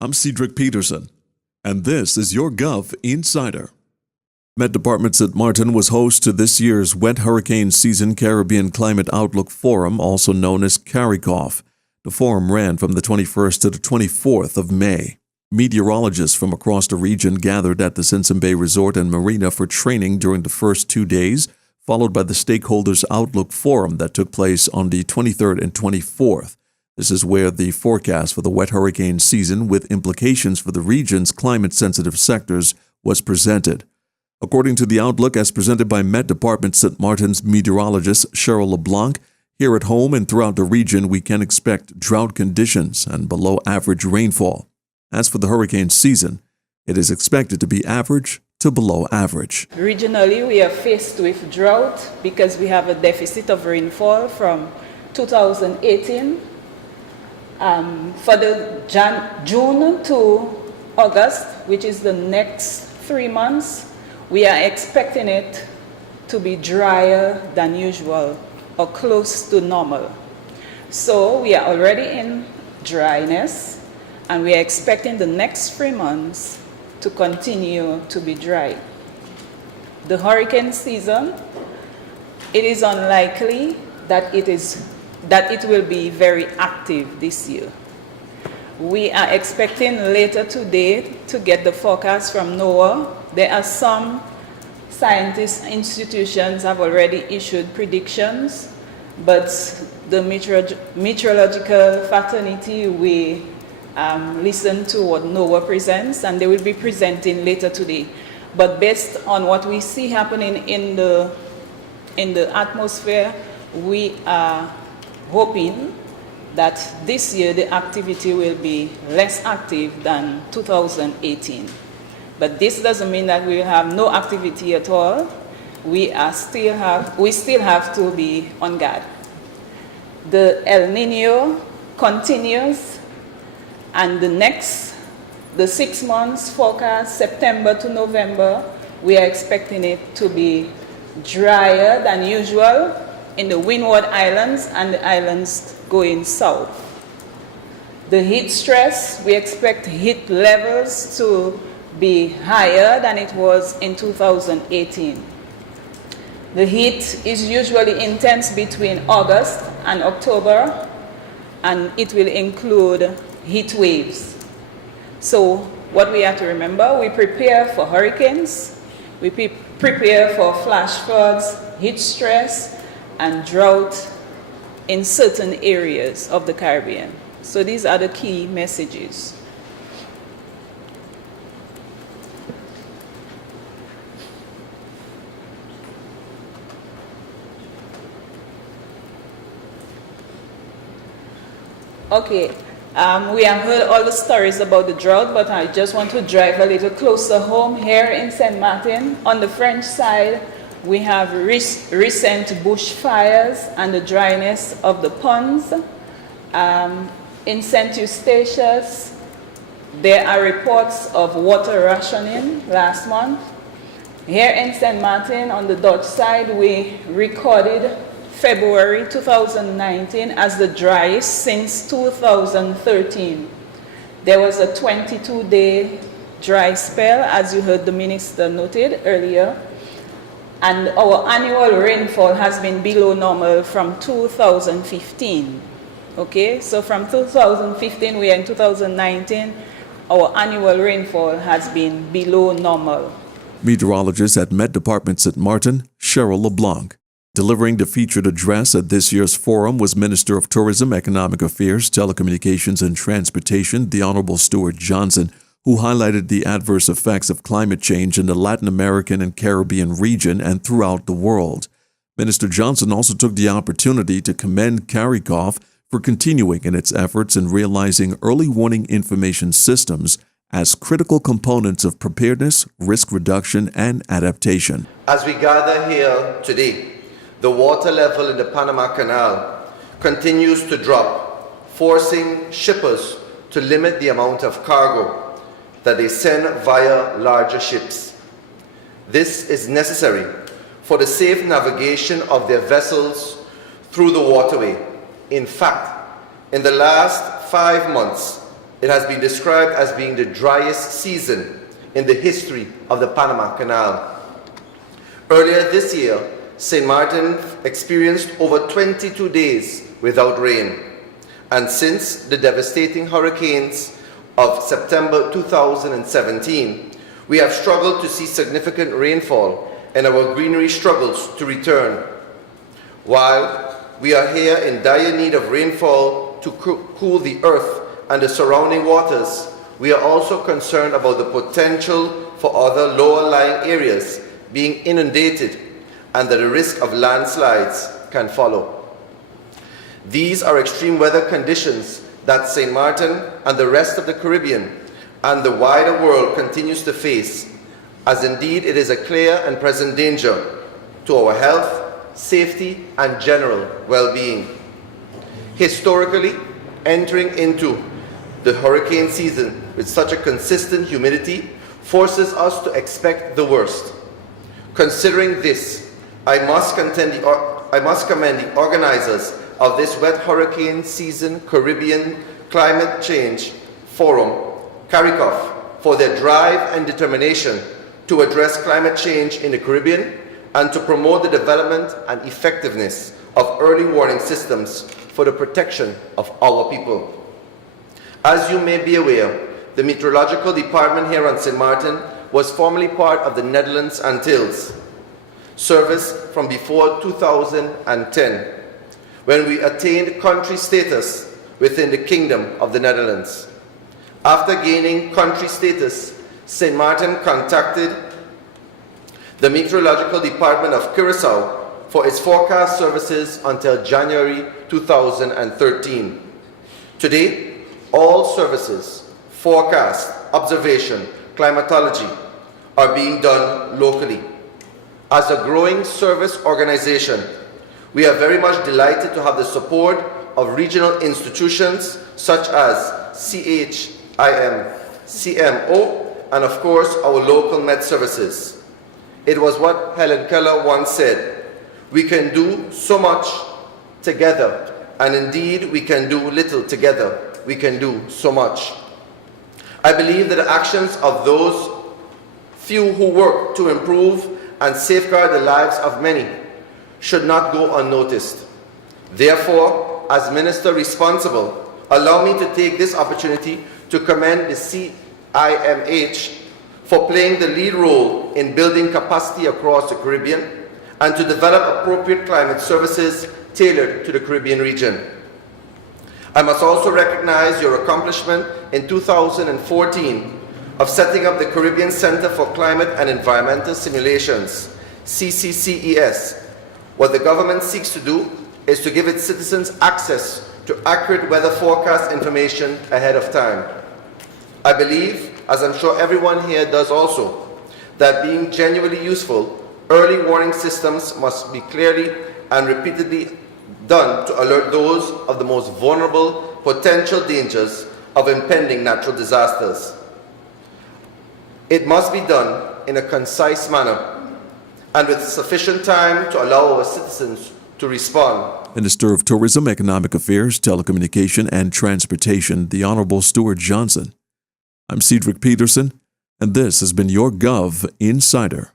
I'm Cedric Peterson, and this is your Gov Insider. Met Department St. Martin was host to this year's Wet Hurricane Season Caribbean Climate Outlook Forum, also known as CARICOF. The forum ran from the 21st to the 24th of May. Meteorologists from across the region gathered at the Simpson Bay Resort and Marina for training during the first 2 days, followed by the Stakeholders Outlook Forum that took place on the 23rd and 24th. This is where the forecast for the wet hurricane season with implications for the region's climate-sensitive sectors was presented. According to the outlook as presented by Met Department St. Martin's meteorologist Cheryl LeBlanc, here at home and throughout the region we can expect drought conditions and below-average rainfall. As for the hurricane season, it is expected to be average to below average. Regionally, we are faced with drought because we have a deficit of rainfall from 2018. For the June to August, which is the next 3 months, we are expecting it to be drier than usual or close to normal. So we are already in dryness, and we are expecting the next 3 months to continue to be dry. The hurricane season, it is unlikely that it will be very active this year. We are expecting later today to get the forecast from NOAA. There are some scientist institutions have already issued predictions, but the meteorological fraternity, we listen to what NOAA presents, and they will be presenting later today. But based on what we see happening in the atmosphere, we are hoping that this year the activity will be less active than 2018. But this doesn't mean that we will have no activity at all. We still have to be on guard. The El Nino continues, and the 6 months forecast, September to November, we are expecting it to be drier than usual in the Windward Islands and the islands going south. The heat stress, we expect heat levels to be higher than it was in 2018. The heat is usually intense between August and October, and it will include heat waves. So what we have to remember, we prepare for hurricanes, we prepare for flash floods, heat stress, and drought in certain areas of the Caribbean. So these are the key messages. Okay, we have heard all the stories about the drought, but I just want to drive a little closer home here in St. Martin. On the French side, we have recent bushfires and the dryness of the ponds. In St. Eustatius, there are reports of water rationing last month. Here in St. Martin, on the Dutch side, we recorded February 2019 as the driest since 2013. There was a 22-day dry spell, as you heard the minister noted earlier. And our annual rainfall has been below normal from 2015. Okay, so from 2015, we are in 2019, our annual rainfall has been below normal. Meteorologist at Met Department St. Martin, Cheryl LeBlanc. Delivering the featured address at this year's forum was Minister of Tourism, Economic Affairs, Telecommunications, and Transportation, the Honorable Stuart Johnson, who highlighted the adverse effects of climate change in the Latin American and Caribbean region and throughout the world. Minister Johnson also took the opportunity to commend CARICOF for continuing in its efforts in realizing early warning information systems as critical components of preparedness, risk reduction, and adaptation. As we gather here today, the water level in the Panama Canal continues to drop, forcing shippers to limit the amount of cargo that they send via larger ships. This is necessary for the safe navigation of their vessels through the waterway. In fact, in the last 5 months, It has been described as being the driest season in the history of the Panama Canal. Earlier this year, St. Martin experienced over 22 days without rain. And since the devastating hurricanes of September 2017, we have struggled to see significant rainfall, and our greenery struggles to return. While we are here in dire need of rainfall to cool the earth and the surrounding waters, we are also concerned about the potential for other lower-lying areas being inundated and that the risk of landslides can follow. These are extreme weather conditions that St. Martin and the rest of the Caribbean and the wider world continues to face, as indeed it is a clear and present danger to our health, safety, and general well-being. Historically, entering into the hurricane season with such a consistent humidity forces us to expect the worst. Considering this, I must commend the organizers of this wet hurricane season Caribbean Climate Change Forum, CARICOF, for their drive and determination to address climate change in the Caribbean and to promote the development and effectiveness of early warning systems for the protection of our people. As you may be aware, the Meteorological Department here on St. Martin was formerly part of the Netherlands Antilles service from before 2010, when we attained country status within the Kingdom of the Netherlands. After gaining country status, St. Martin contacted the Meteorological Department of Curaçao for its forecast services until January 2013. Today, all services, forecast, observation, climatology, are being done locally. As a growing service organization, we are very much delighted to have the support of regional institutions such as CHIM, CMO, and of course our local Met services. It was what Helen Keller once said, "We can do so much together, and indeed we can do little together. We can do so much." I believe that the actions of those few who work to improve and safeguard the lives of many should not go unnoticed. Therefore, as Minister responsible, allow me to take this opportunity to commend the CIMH for playing the lead role in building capacity across the Caribbean and to develop appropriate climate services tailored to the Caribbean region. I must also recognize your accomplishment in 2014 of setting up the Caribbean Center for Climate and Environmental Simulations, CCCES. What the government seeks to do is to give its citizens access to accurate weather forecast information ahead of time. I believe, as I'm sure everyone here does also, that being genuinely useful, early warning systems must be clearly and repeatedly done to alert those of the most vulnerable potential dangers of impending natural disasters. It must be done in a concise manner and with sufficient time to allow our citizens to respond. Minister of Tourism, Economic Affairs, Telecommunication, and Transportation, the Honorable Stuart Johnson. I'm Cedric Peterson, and this has been your Gov Insider.